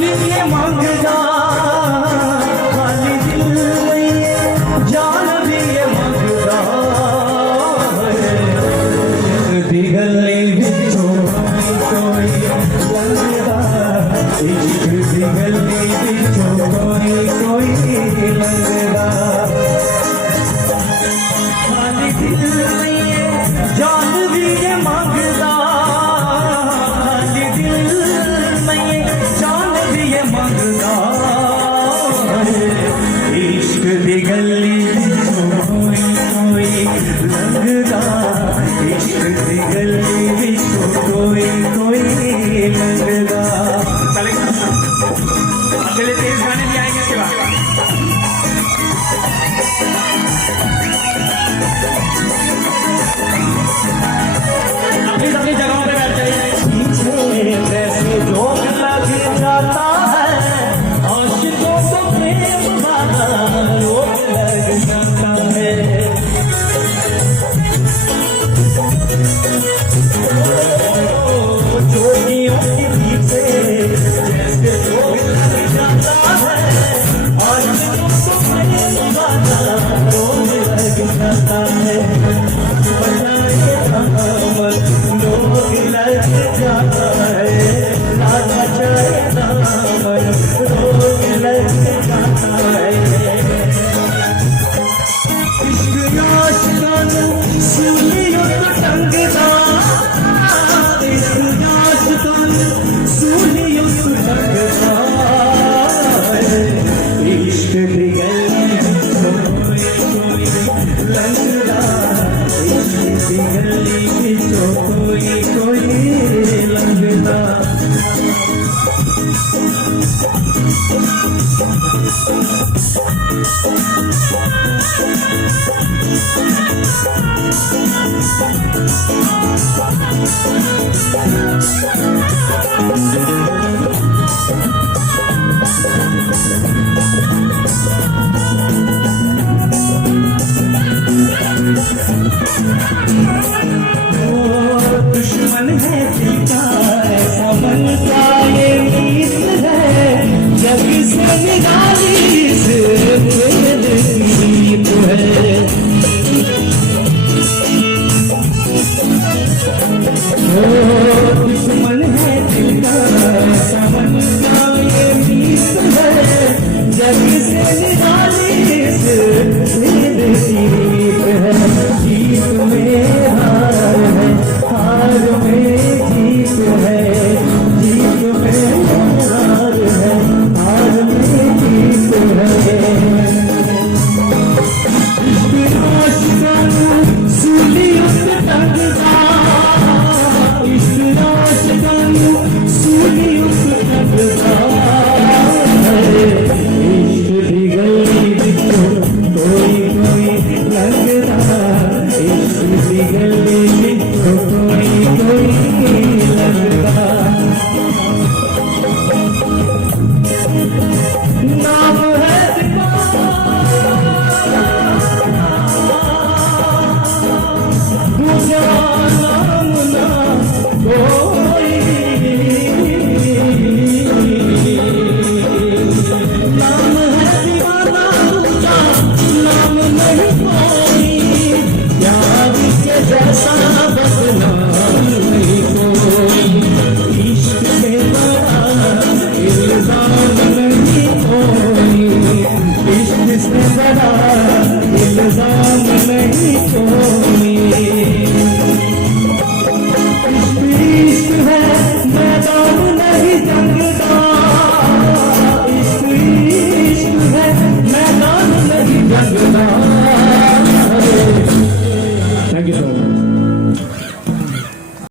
भी ये मांगदा खाली दिल में जान भी ये मांगदा दी गली विचों कोई लंघदा इश्क दी गली विचों कोई लंघदा खाली दिल में जान भी ये मांगदा खाली दिल में जान भी ये मांगदा इश्क दी गली कोई लंघदा इश्क दी गली कोई लंघदा। अगले तेज गाने भी आएंगे इसके बाद। अपनी जगहों पे बैठ जाइए। पीछे कैसे जोग लग जाता है आशिकों को प्रेम वाला रोग लग जाता है। जोगियों के पीछे कैसे जोग लग जाता है आशिकों को प्रेम वाला रोग लग जाता है। लोग लग जाता है लाला चाहे दामन लोग लग जाता है। इश्क आशिकान सूलियों को टंगदा इश्क आशिकान सूलियों को टंगदा इश्क दी गली कोई लंघदा इश्क दी गली कोई लंघदा।